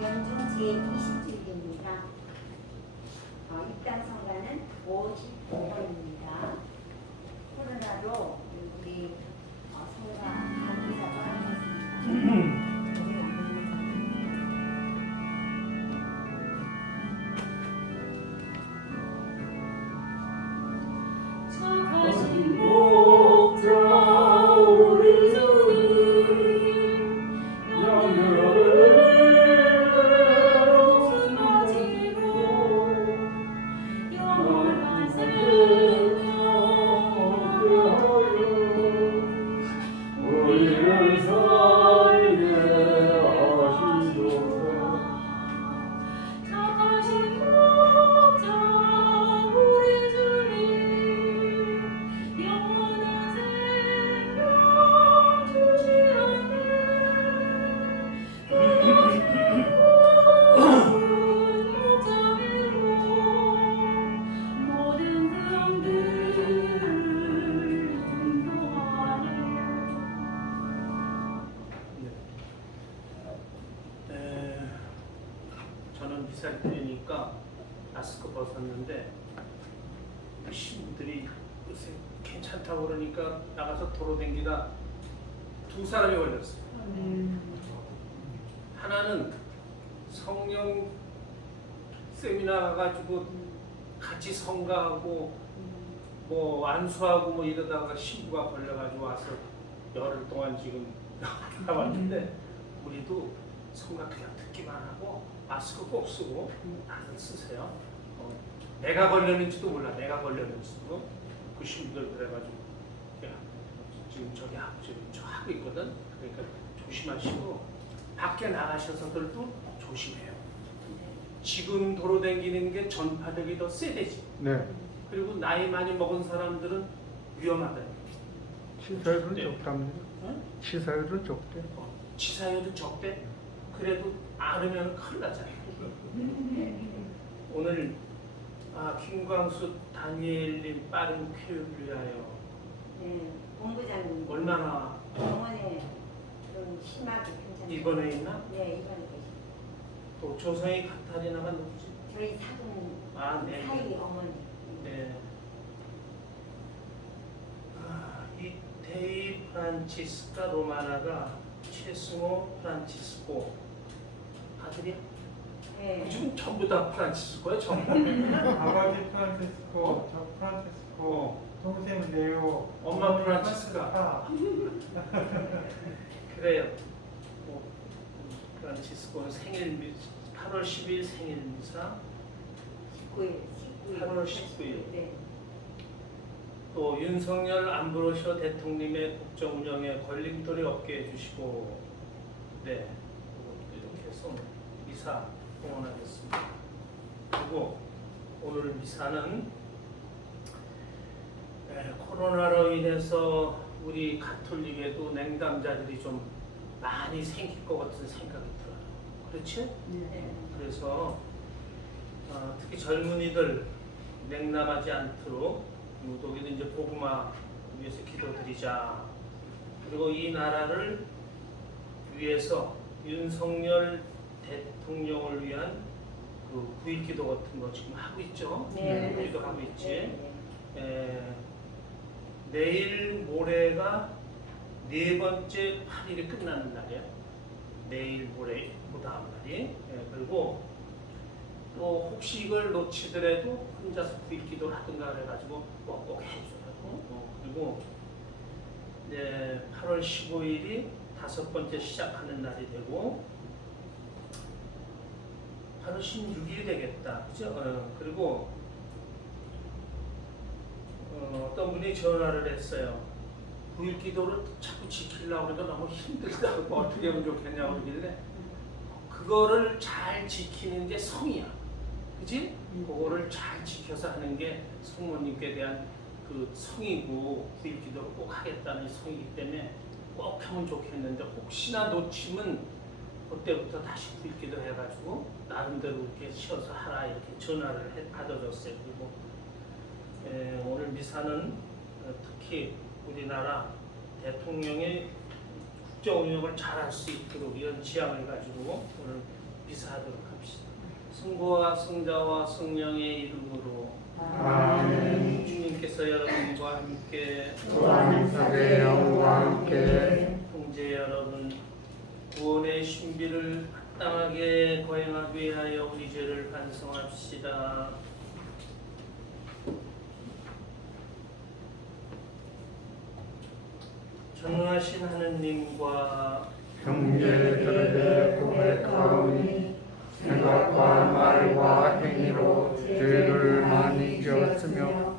연중 제20주일입니다. 입단 성가는 55번입니다. 코로나로 우리 성가 단기사도 하겠습니다. 미사를 드리니까 마스크 벗었는데 신부들이 요새 괜찮다고 그러니까 나가서 돌아다니다 두 사람이 걸렸어요. 하나는 성령 세미나 가가지고 같이 성가하고 뭐 안수하고 뭐 이러다가 신부가 걸려가지고 와서 열흘 동안 지금 나왔는데 우리도 성가 그냥 듣기만 하고 마스크 꼭 쓰고 다들 쓰세요. 내가 걸렸는지도 몰라. 내가 걸렸는지도 그 신부들 그래가지고 야, 지금 저기 하고 지금 저 하고 있거든. 그러니까 조심하시고 밖에 나가셔서들도 조심해요. 지금 도로 다니는 게 전파력이 더 세대지. 네. 그리고 나이 많이 먹은 사람들은 위험하다. 치사율은 적답니다. 응? 치사율은 적대. 치사율은 적대. 그래도 앓으면 큰일 나잖아요. 오늘 김광수 다니엘님 빠른 쾌유를 위하여 네, 본부장님 얼마나 병원에 좀 심하게 괜찮아요. 입원해 있나? 네, 입원해 계십니다. 또 조성이 카타리나가 누구지? 저희 사돈 네. 사이 어머니. 네. 이 데이 프란치스카 로마나가 최승호 프란치스코 아들이야? 네. 요즘 전부 다 프란치스코야, 전부. 아버지 프란치스코, 저 프란치스코, 동생 레오, 엄마 프란치스카. 그래요. 프란치스코는 생일 8월 10일 생일 미사. 19일. 8월 19일. 네. 또 윤석열 안보로셔 대통령의 국정 운영에 걸림돌이 없게 해주시고, 네, 이렇게 해서 미사 봉헌하겠습니다. 그리고 오늘 미사는 코로나로 인해서 우리 가톨릭에도 냉담자들이 좀 많이 생길 것 같은 생각이 들어요. 그렇지? 네. 그래서 특히 젊은이들 냉담하지 않도록 무더기도 이제 복음화 위해서 기도드리자. 그리고 이 나라를 위해서 윤석열 대통령을 위한 그 9.1 기도 같은 거 지금 하고 있죠. 네. 우리도 하고 있지. 네. 내일 모레가 네 번째 8일이 끝나는 날이야. 내일 모레 그 다음 날이. 그리고 또 혹시 이걸 놓치더라도 혼자서 9.1 기도를 하든가 그래가지고 꼭 해줘요. 그리고 이제 8월 15일이 5번째 시작하는 날이 되고 8월 16일이 되겠다. 그죠? 그리고 어떤 분이 전화를 했어요. 9.1 기도를 자꾸 지키려고 해도 너무 힘들다고 어떻게 하면 좋겠냐고 그러길래 그거를 잘 지키는 게 성이야. 그치? 그거를 잘 지켜서 하는 게 성모님께 대한 그 성이고 9.1 기도를 꼭 하겠다는 성이기 때문에 꼭 하면 좋겠는데 혹시나 놓치면 그때부터 다시 9.1 기도 해가지고 나름대로 이렇게 쉬어서 하라 이렇게 전화를 받아줬어요. 그리고 오늘 미사는 특히 우리나라 대통령의 국정 운영을 잘할 수 있도록 이런 지향을 가지고 오늘 미사를 성부와 성자와 성령의 이름으로 아멘. 주님께서 여러분과 함께 또한 사의 영과 함께 형제 여러분 구원의 신비를 합당하게 거행하기 위하여 우리 죄를 반성합시다. 전능하신 하느님과 형제들에게 고백하오니 생각과 말과 행위로 죄를 많이 지었으며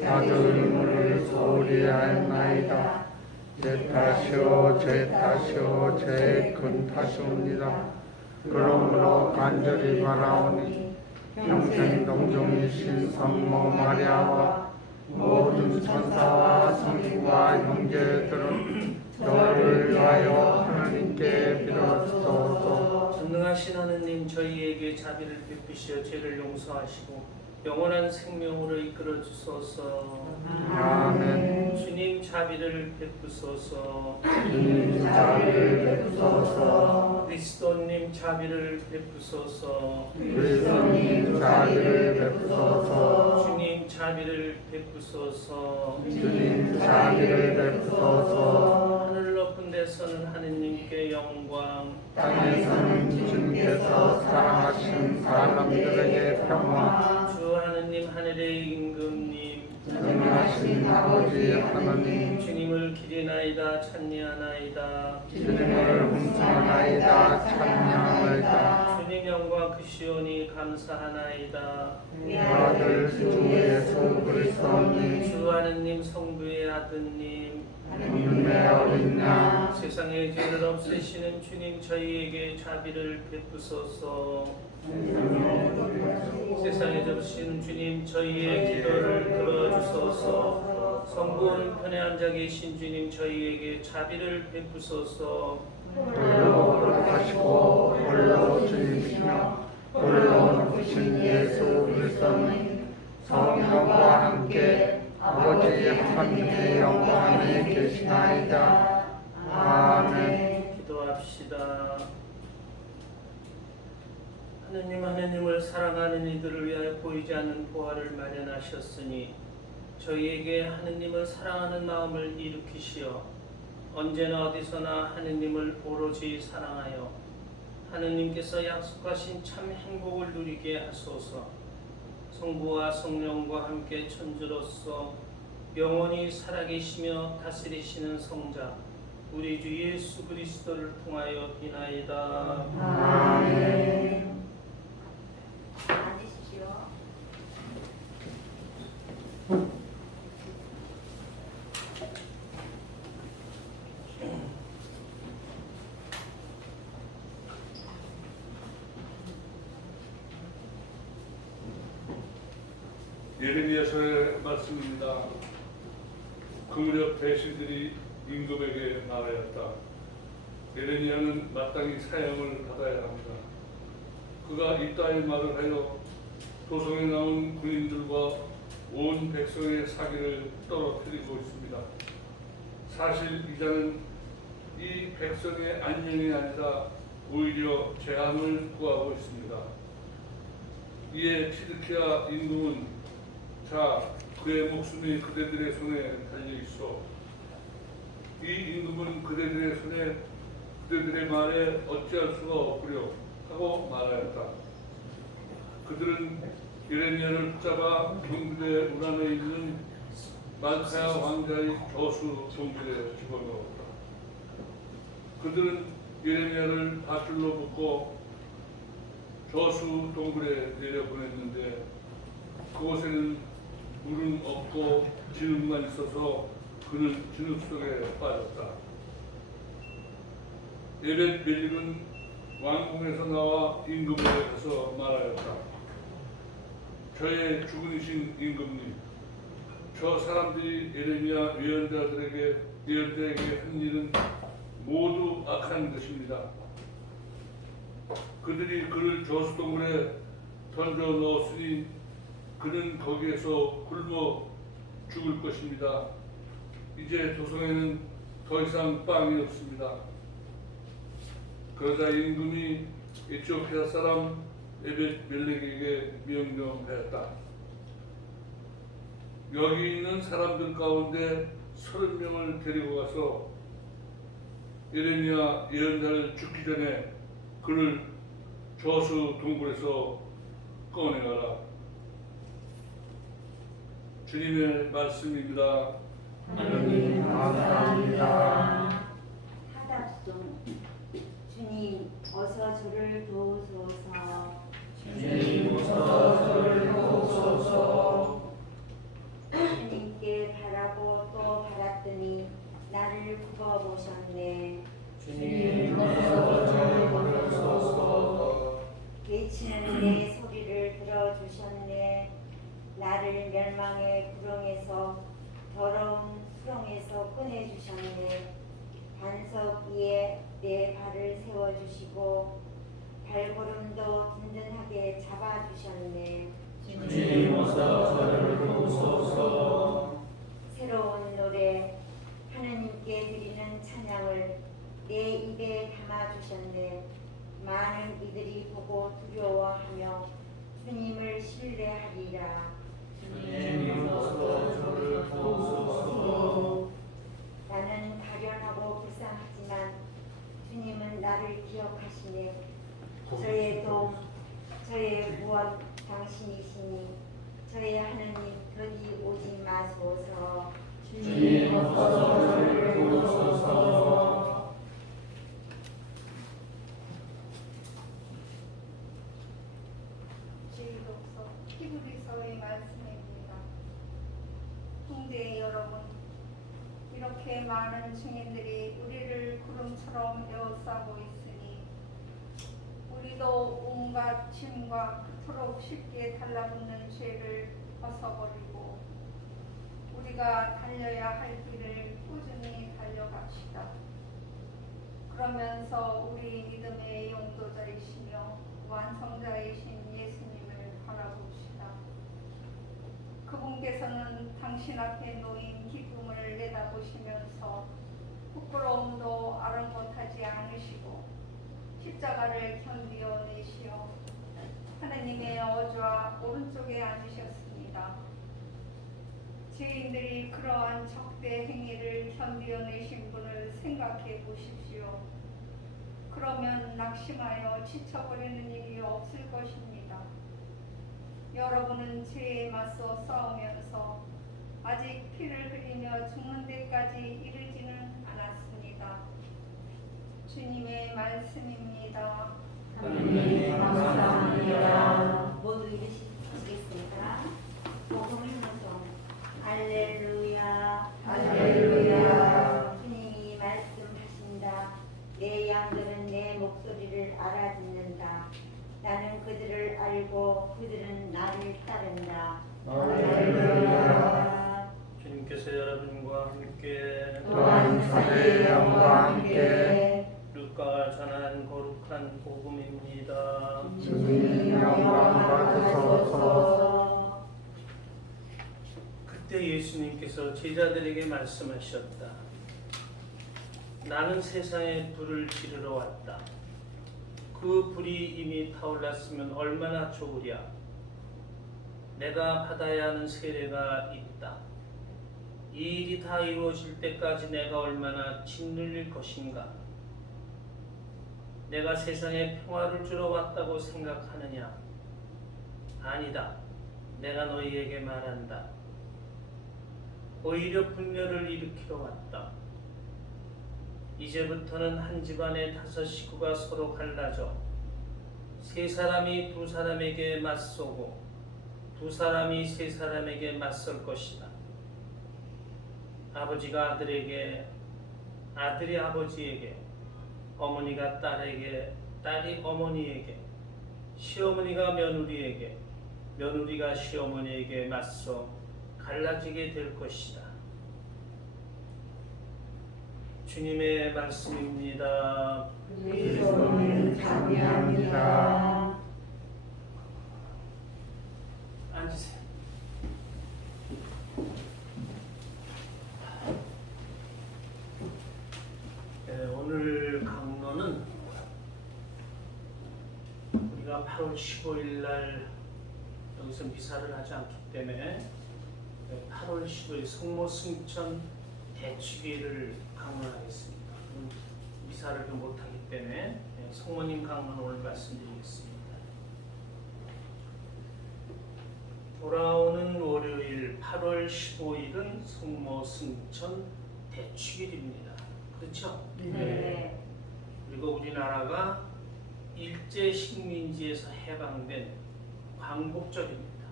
자존심을 소홀히 하였나이다. 제 탓이요 제 탓이요 제 큰 탓이옵니다. 그러므로 간절히 바라오니 평생 동정이신 성모 마리아와 모든 천사와 성부와 형제들은 저를 위하여 하나님께 빌어주소서. 전능하신 하느님 저희에게 자비를 베푸시어 죄를 용서하시고 영원한 생명으로 이끌어 주소서. 아멘. 주님 자비를 베푸소서. 주님 자비를 베푸소서. 그리스도님 자비를 베푸소서. 그리스도님 자비를 베푸소서. 주님 자비를 베푸소서. 주님 자비를 베푸소서. 하늘 높은 데서는 하느님께 영광, 땅에서는 주님께서 사랑하신 사람들에게 평화. 주 하느님 하늘의 임금님, 전능하신 아버지 하나님, 주님을 기리나이다 찬미하나이다. 주님을 hum성하나이다 찬양하나이다. 주님 영광 크시오니 감사하나이다. 그 아들 주 예수 그리스도님, 주 하느님 성부의 아드님, 하나님의 어린 양, 세상의 죄를 없애시는 주님 저희에게 자비를 베푸소서. 세상에 접신 주님 저희의 기도를 들어주소서. 성부 오른편에 앉아 계신 주님 저희에게 자비를 베푸소서. 홀로 거룩하시고 홀로 주님이시며 홀로 높으신 예수 그리스도님, 성령과 함께 아버지 하나님의 영광에 계시나이다. 아멘. 기도합시다. 하느님을 사랑하는 이들을 위하여 보이지 않는 보화를 마련하셨으니 저희에게 하느님을 사랑하는 마음을 일으키시어 언제나 어디서나 하느님을 오로지 사랑하여 하느님께서 약속하신 참 행복을 누리게 하소서. 성부와 성령과 함께 천주로서 영원히 살아계시며 다스리시는 성자 우리 주 예수 그리스도를 통하여 비나이다. 아멘. 앉으십시오. 예레미야서의 말씀입니다. 그 무렵 대신들이 임금에게 말하였다. 예레미야는 마땅히 사형을 받아야 합니다. 그가 이따위 말을 하여 도성에 나온 군인들과 온 백성의 사기를 떨어뜨리고 있습니다. 사실 이자는 이 백성의 안녕이 아니라 오히려 재앙을 구하고 있습니다. 이에 시드키야 임금은 자, 그의 목숨이 그대들의 손에 달려있어. 이 임금은 그대들의 손에 그대들의 말에 어찌할 수가 없으려 하고 말하였다. 그들은 예레미야를 붙잡아 경비대 우란에 있는 말카야 왕자의 저수 동굴에 집어넣었다. 그들은 예레미야를 밧줄로 묶고 저수 동굴에 내려보냈는데 그곳에는 물은 없고 진흙만 있어서 그는 진흙 속에 빠졌다. 에벳 멜릭은 왕궁에서 나와 임금에게 가서 말하였다. 저의 주군이신 임금님, 저 사람들이 예레미야 예언자에게 한 일은 모두 악한 것입니다. 그들이 그를 저수동굴에 던져 넣었으니 그는 거기에서 굶어 죽을 것입니다. 이제 도성에는 더 이상 빵이 없습니다. 그러자 임금이 에티오피아 사람 에벳멜렉에게 명령하였다. 여기 있는 사람들 가운데 30명을 데리고 가서 예레미야 예언자를 죽기 전에 그를 저수 동굴에서 꺼내가라. 주님의 말씀입니다. 하나님 감사합니다. 하답송. 주님 어서 저를 도우소서. 주님 어서 저를 도우소서. 주님께 바라고 또 바랐더니 나를 굽어보셨네. 주님 어서 저를 도우소서. 외치는 내 소리를 들어주셨네. 나를 멸망의 구렁에서 더러운 수렁에서 꺼내주셨네. 반석 위에 내 발을 세워주시고 발걸음도 든든하게 잡아주셨네. 주님 어서 저를 도우소서. 새로운 노래 하느님께 드리는 찬양을 내 입에 담아주셨네. 많은 이들이 보고 두려워하며 주님을 신뢰하리라. 주님 어서 저를 도우소서. 나는 가련하고 불쌍하지만 주님은 나를 기억하시네. 저의 도움, 저의 구원 당신이시니 저의 하느님 더디 오지 마소서. 주님 어서 저를 도우소서. 제1독서 히브리서의 말씀입니다. 형제 여러분, 이렇게 많은 증인들이 우리를 구름처럼 에워싸고 있으니 우리도 온갖 짐과 그토록 쉽게 달라붙는 죄를 벗어버리고 우리가 달려야 할 길을 꾸준히 달려갑시다. 그러면서 우리 믿음의 용도자이시며 완성자이신 예수님을 바라봅시다. 그분께서는 당신 앞에 놓인 기쁨을 내다보시면서 부끄러움도 아랑곳하지 않으시고 십자가를 견디어내시어 하나님의 어좌 오른쪽에 앉으셨습니다. 죄인들이 그러한 적대 행위를 견디어내신 분을 생각해 보십시오. 그러면 낙심하여 지쳐버리는 일이 없을 것입니다. 여러분은 죄에 맞서 싸우면서 아직 피를 흘리며 죽는 데까지 이르지는 않았습니다. 주님의 말씀입니다. 하나님 감사합니다. 모두 읽으시겠습니다. 복음 행성 할렐루야 할렐루야. 주님이 말씀하신다. 내 양들은 내 목소리를 알아듣는다. 나는 그들을 알고 그들은 나를 따른다. 할렐루야. 주님께서 여러분과 함께 또한 사제의 영과 함께 루카가 전한 거룩한 복음입니다. 주님 영광 받으소서. 그때 예수님께서 제자들에게 말씀하셨다. 나는 세상에 불을 지르러 왔다. 그 불이 이미 타올랐으면 얼마나 좋으랴. 내가 받아야 하는 세례가 있다. 이 일이 다 이루어질 때까지 내가 얼마나 짓눌릴 것인가. 내가 세상에 평화를 주러 왔다고 생각하느냐? 아니다. 내가 너희에게 말한다. 오히려 분열을 일으키러 왔다. 이제부터는 한 집안의 5 식구가 서로 갈라져 3 사람이 2 사람에게 맞서고 2 사람이 3 사람에게 맞설 것이다. 아버지가 아들에게, 아들이 아버지에게, 어머니가 딸에게, 딸이 어머니에게, 시어머니가 며느리에게, 며느리가 시어머니에게 맞서 갈라지게 될 것이다. 주님의 말씀입니다. 그리스도를 찬미합니다. 앉으세요. 오늘 강론은 우리가 8월 15일 날 여기서 미사를 하지 않기 때문에 8월 15일 성모 승천 대축일을 강론하겠습니다. 미사를 못하기 때문에 성모님 강론 오늘 말씀드리겠습니다. 돌아오는 월요일 8월 15일은 성모 승천 대축일입니다. 그렇죠? 네. 그리고 우리나라가 일제 식민지에서 해방된 광복절입니다.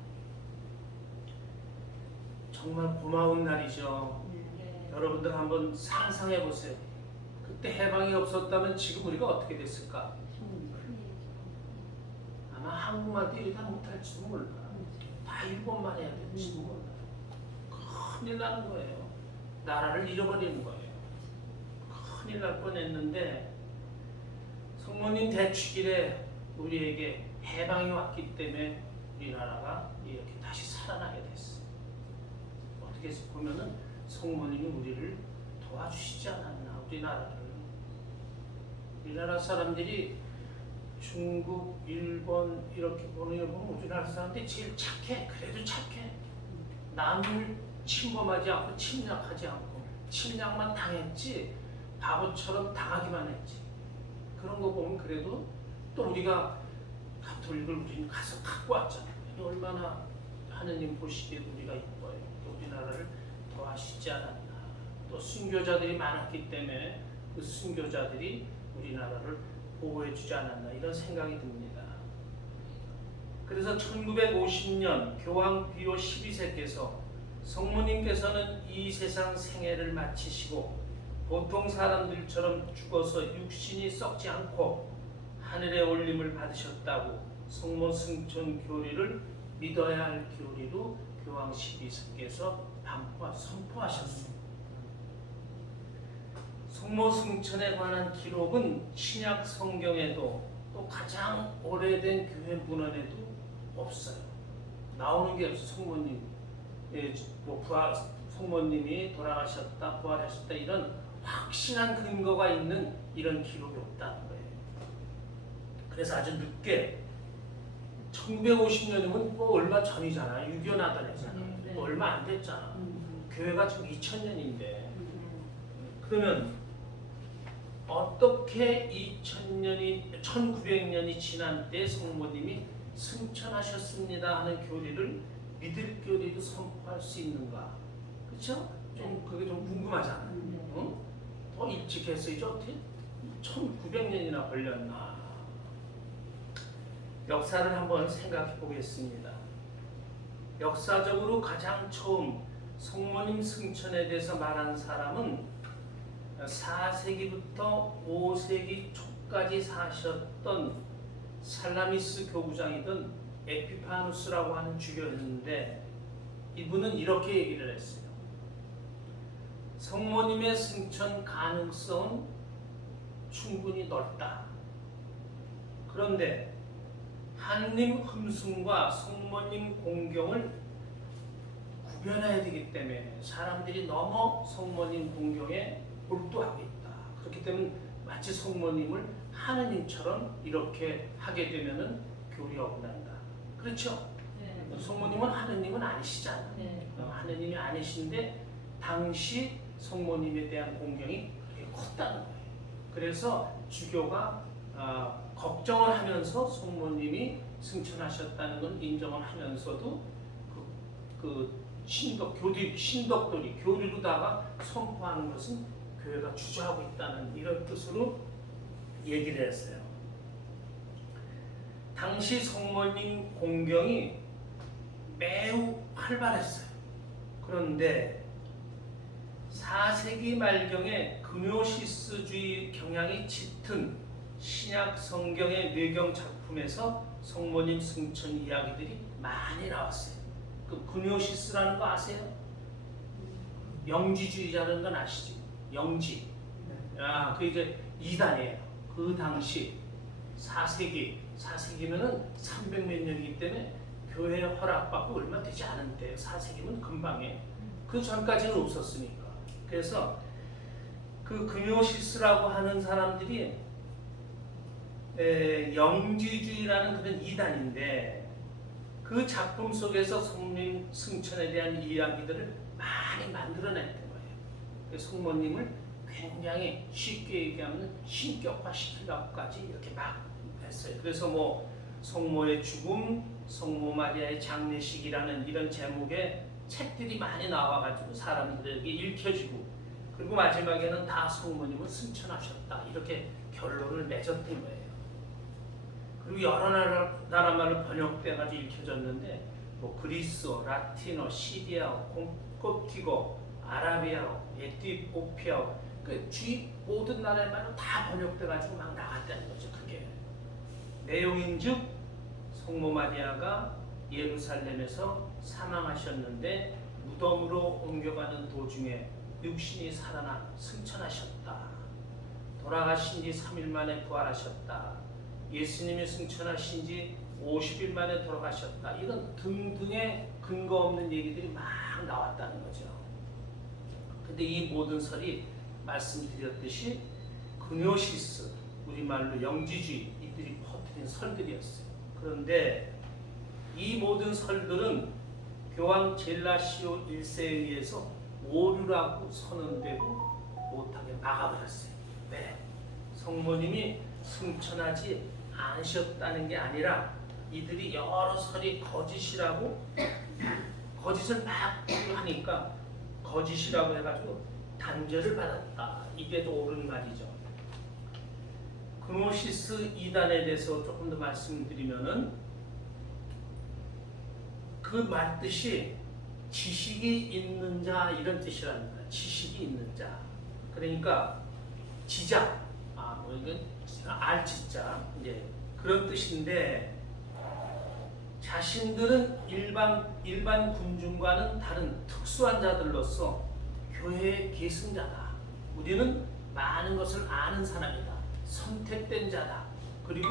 정말 고마운 날이죠. 여러분들 한번 상상해 보세요. 그때 해방이 없었다면 지금 우리가 어떻게 됐을까? 아마 한국말도 이렇게 못할지도 몰라. 다 일본만 해야 될지도 몰라. 큰일 나는 거예요. 나라를 잃어버리는 거예요. 큰일 날 뻔했는데 성모님 대축일에 우리에게 해방이 왔기 때문에 우리나라가 이렇게 다시 살아나게 됐어요. 어떻게 보면은 성모님이 우리를 도와주시지 않았나, 우리나라 사람들이 중국, 일본 이렇게 보는 거 보면 우리나라 사람들이 제일 착해. 그래도 착해. 남을 침범하지 않고 침략하지 않고 침략만 당했지 바보처럼 당하기만 했지. 그런 거 보면 그래도 또 우리가 가톨릭을 우리는 가서 갖고 왔잖아요. 얼마나 하느님 보시기에 우리가 이뻐요. 또 우리나라를 도와주시지 않았나. 또 순교자들이 많았기 때문에 그 순교자들이 우리나라를 보호해주지 않았나 이런 생각이 듭니다. 그래서 1950년 교황 비오 12세께서 성모님께서는 이 세상 생애를 마치시고 보통 사람들처럼 죽어서 육신이 썩지 않고 하늘에 올림을 받으셨다고 성모 승천 교리를 믿어야 할 교리로 교황 12세께서 선포하셨습니다. 성모 승천에 관한 기록은 신약 성경에도 또 가장 오래된 교회 문헌에도 없어요. 나오는 게 없어. 성모님이 돌아가셨다, 부활하셨다 이런 확실한 근거가 있는 이런 기록이 없다는 거예요. 그래서 아주 늦게 1950년이면 뭐 얼마 전이잖아. 6.25 나달이잖아. 뭐 얼마 안 됐잖아. 교회가 지금 2000년인데 그러면 어떻게 1900년이 지난 때 성모님이 승천하셨습니다 하는 교리를 믿을 교리로 선포할 수 있는가? 그렇죠? 좀 그게 좀 궁금하잖아. 응? 더 일찍 했어야지 어떻게 1900년이나 걸렸나? 역사를 한번 생각해 보겠습니다. 역사적으로 가장 처음 성모님 승천에 대해서 말한 사람은 4세기부터 5세기 초까지 사셨던 살라미스 교구장이던 에피파누스라고 하는 주교였는데 이분은 이렇게 얘기를 했어요. 성모님의 승천 가능성은 충분히 넓다. 그런데 하느님 흠숭과 성모님 공경을 구별해야 되기 때문에 사람들이 너무 성모님 공경에 몰두하고 있다. 그렇기 때문에 마치 성모님을 하느님처럼 이렇게 하게 되면은 교리가 어긋난다. 그렇죠? 네. 성모님은 하느님은 아니시잖아요. 네. 하느님이 아니신데 당시 성모님에 대한 공경이 되게 컸다는 거예요. 그래서 주교가 걱정을 하면서 성모님이 승천하셨다는 걸 인정을 하면서도 신덕들이 교리로다가 선포하는 것은 교회가 주저하고 있다는 이런 뜻으로 얘기를 했어요. 당시 성모님 공경이 매우 활발했어요. 그런데 4세기 말경에 그노시스주의 경향이 짙은 신약 성경의 뇌경 작품에서 성모님 승천 이야기들이 많이 나왔어요. 그 그노시스라는 거 아세요? 영지주의자라는 건 아시죠? 영지. 그 이제 이단이에요. 그 당시 4세기면은 300몇 년이기 때문에 교회 허락받고 얼마 되지 않은데 4세기면 금방에 그 전까지는 없었으니까. 그래서 그 그노시스라고 하는 사람들이 영지주의라는 그런 이단인데 그 작품 속에서 성모님 승천에 대한 이야기들을 많이 만들어냈던 거예요. 그래서 성모님을 굉장히 쉽게 얘기하면 신격화시키려고까지 이렇게 막 했어요. 그래서 뭐 성모의 죽음, 성모 마리아의 장례식이라는 이런 제목의 책들이 많이 나와가지고 사람들에게 읽혀지고, 그리고 마지막에는 다 성모님은 승천하셨다 이렇게 결론을 맺었던 거예요. 그리고 여러 나라 말로 번역돼가지고 읽혀졌는데 뭐 그리스어, 라틴어, 시리아어, 콥티거, 아라비아어, 에티오피아어, 그 주위 모든 나라의 말로 다 번역돼가지고 막 나갔다는 거죠. 그게 내용인즉 성모 마리아가 예루살렘에서 사망하셨는데 무덤으로 옮겨가는 도중에 육신이 살아나 승천하셨다. 돌아가신 지 3일 만에 부활하셨다. 예수님이 승천하신 지 50일 만에 돌아가셨다. 이런 등등의 근거 없는 얘기들이 막 나왔다는 거죠. 근데 이 모든 설이 말씀드렸듯이 그노시스, 우리말로 영지주의, 이들이 퍼뜨린 설들이었어요. 그런데 이 모든 설들은 교황 젤라시오 1세에 의해서 오류라고 선언되고 못하게 막아버렸어요. 왜? 성모님이 승천하지 않으셨다는 게 아니라 이들이 여러 설이 거짓이라고 거짓을 막 하니까 거짓이라고 해가지고 단죄를 받았다. 이게 더 옳은 말이죠. 그노시스 이단에 대해서 조금 더 말씀드리면은 그 말 뜻이 지식이 있는 자 이런 뜻이랍니다. 지식이 있는 자. 그러니까 지자, 뭐 이건 알지자, 이제 그런 뜻인데 자신들은 일반 군중과는 다른 특수한 자들로서 교회의 계승자다. 우리는 많은 것을 아는 사람이다. 선택된 자다. 그리고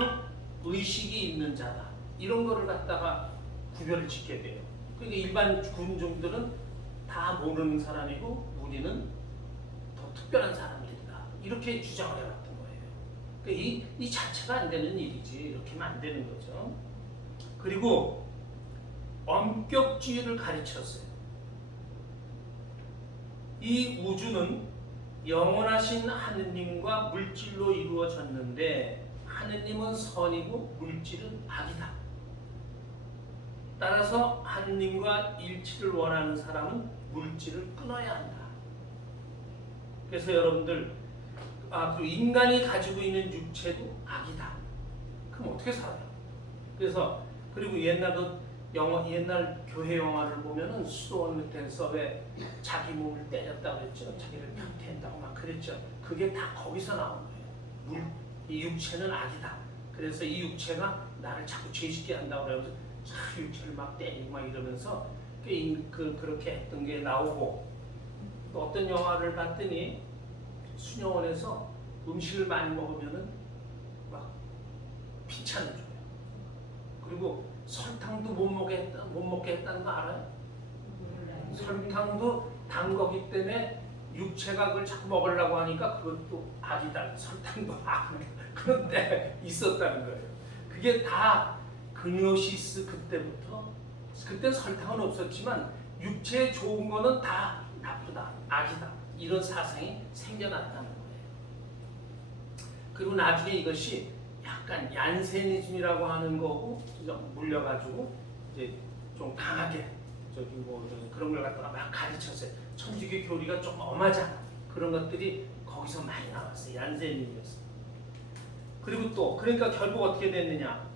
의식이 있는 자다. 이런 거를 갖다가 구별을 짓게 돼요. 그러니까 일반 군중들은 다 모르는 사람이고 우리는 더 특별한 사람들이다. 이렇게 주장을 해왔던 거예요. 그러니까 이 자체가 안 되는 일이지. 이렇게 하면 안 되는 거죠. 그리고 엄격주의를 가르쳤어요. 이 우주는 영원하신 하느님과 물질로 이루어졌는데 하느님은 선이고 물질은 악이다. 따라서 하느님과 일치를 원하는 사람은 물질을 끊어야 한다. 그래서 여러분들 그리고 인간이 가지고 있는 육체도 악이다. 그럼 어떻게 살아요? 그래서 그리고 옛날 교회 영화를 보면은 수도원에서 왜 자기 몸을 때렸다고 그랬죠. 자기를 변태했다고 막 그랬죠. 그게 다 거기서 나온 거예요. 이 육체는 악이다. 그래서 이 육체가 나를 자꾸 죄짓게 한다고 그러면서 자 육체를 막 때리고 막 이러면서 그렇게 했던 게 나오고, 또 어떤 영화를 봤더니 수녀원에서 음식을 많이 먹으면은 막 빈찬을 줘요. 그리고 설탕도 못 먹게 했다는 거 알아요? 설탕도 단 거기 때문에 육체가 그걸 자꾸 먹으려고 하니까 그것도 악이다. 설탕도 악이다. 그런 때 있었다는 거예요. 그게 다 그노시스 그때부터, 그때 설탕은 없었지만 육체에 좋은 거는 다 나쁘다, 악이다. 이런 사상이 생겨났다는 거예요. 그리고 나중에 이것이 약간 얀세니즘이라고 하는 거고 물려가지고 이제 좀 강하게 그런 걸 갖다가 막 가르쳤어요. 천주교 교리가 좀 엄하잖아. 그런 것들이 거기서 많이 나왔어요. 얀세니즘이었어요. 그리고 또 그러니까 결국 어떻게 됐느냐?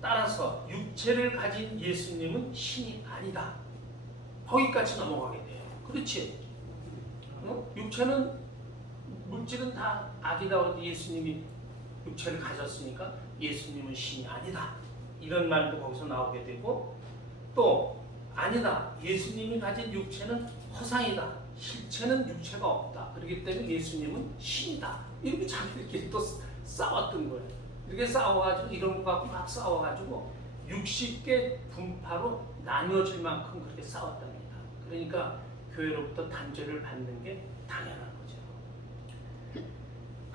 따라서 육체를 가진 예수님은 신이 아니다. 거기까지 넘어가게 돼요. 그렇지? 육체는 물질은 다 악이다. 예수님이 육체를 가졌으니까 예수님은 신이 아니다. 이런 말도 거기서 나오게 되고, 또 아니다. 예수님이 가진 육체는 허상이다. 실체는 육체가 없다. 그렇기 때문에 예수님은 신이다. 이렇게 자기들끼리 또 싸웠던 거예요. 이렇게 싸워가지고 이런 거 갖고 막 싸워가지고 60개 분파로 나뉘어질 만큼 그렇게 싸웠답니다. 그러니까 교회로부터 단죄를 받는 게 당연한 거죠.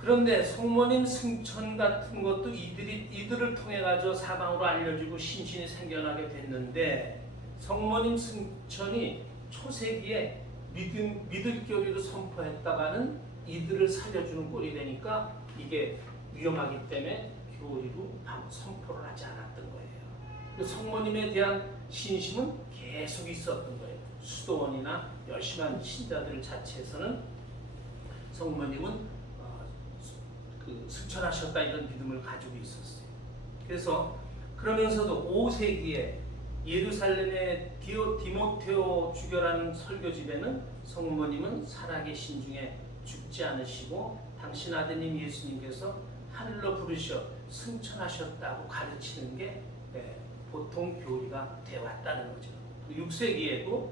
그런데 성모님 승천 같은 것도 이들을 통해 가지고 사방으로 알려지고 신신이 생겨나게 됐는데 성모님 승천이 초세기에 믿을 교리를 선포했다가는 이들을 살려주는 꼴이 되니까 이게 위험하기 때문에 교리로 선포를 하지 않았던 거예요. 성모님에 대한 신심은 계속 있었던 거예요. 수도원이나 열심한 신자들 자체에서는 성모님은 승천하셨다 이런 믿음을 가지고 있었어요. 그래서 그러면서도 5세기에 예루살렘의 디모테오 주교라는 설교집에는 성모님은 살아계신 중에 죽지 않으시고 당신 아드님 예수님께서 하늘로 부르셔 승천하셨다고 가르치는 게 보통 교리가 되어왔다는 거죠. 6세기에도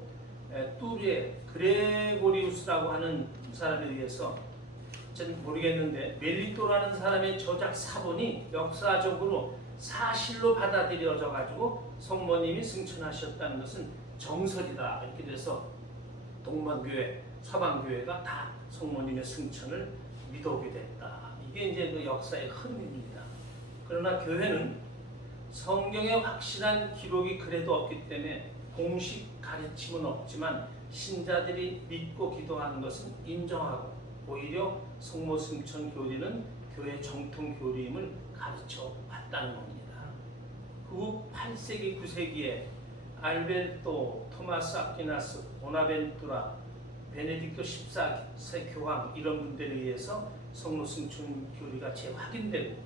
뚜르에 그레고리우스라고 하는 사람에 의해서 전 모르겠는데 멜리토라는 사람의 저작 사본이 역사적으로 사실로 받아들여져 가지고 성모님이 승천하셨다는 것은 정설이다 이렇게 돼서 동방교회, 서방교회가 다 성모님의 승천을 믿어오게 됐다. 이게 이제 그 역사의 흐름입니다. 그러나 교회는 성경에 확실한 기록이 그래도 없기 때문에 공식 가르침은 없지만 신자들이 믿고 기도하는 것은 인정하고 오히려 성모 승천 교리는 교회 정통 교리임을 가르쳐 왔다는 겁니다. 그 후 8세기, 9세기에 알베르토, 토마스 아퀴나스, 보나벤투라, 베네딕토 14세 교황 이런 분들에 의해서 성모 승천 교리가 재확인되고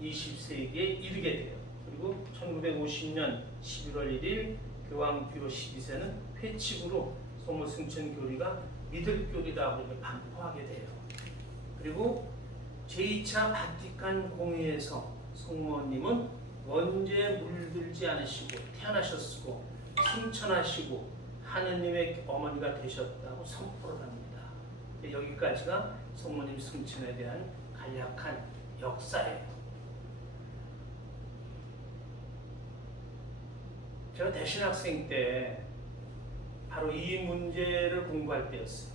20세기에 이르게 돼요. 그리고 1950년 11월 1일 교황 뷰 12세는 회칙으로 성모 승천 교리가 믿을 교리라고 반포하게 돼요. 그리고 제2차 바티칸 공의에서 성모님은 원죄에 물들지 않으시고 태어나셨고 승천하시고 하느님의 어머니가 되셨다고 선포를 합니다. 여기까지가 성모님 승천에 대한 간략한 역사예요. 제가 대신학생 때 바로 이 문제를 공부할 때였어요.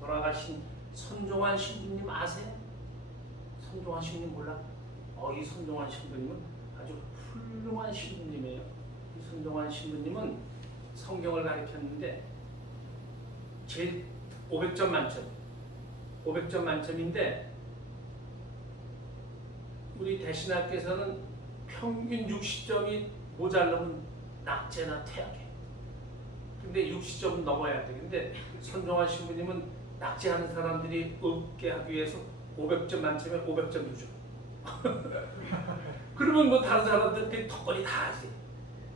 돌아가신 손종환 신부님 아세요? 손종환 신부님 몰라? 이 손종환 신부님은 아주 훌륭한 신부님이에요. 이 손종환 신부님은 성경을 가르쳤는데 제일 500점 만점. 500점 만점인데 우리 대신학교에서는 평균 60점이 모자르면 낙제나 퇴학해. 근데 60점은 넘어야 돼. 근데 손종환 신부님은 낙제하는 사람들이 없게 하기 위해서 500점 만점에 500점 주죠. 그러면 뭐 다른 사람들끼리 턱걸이 다 하지.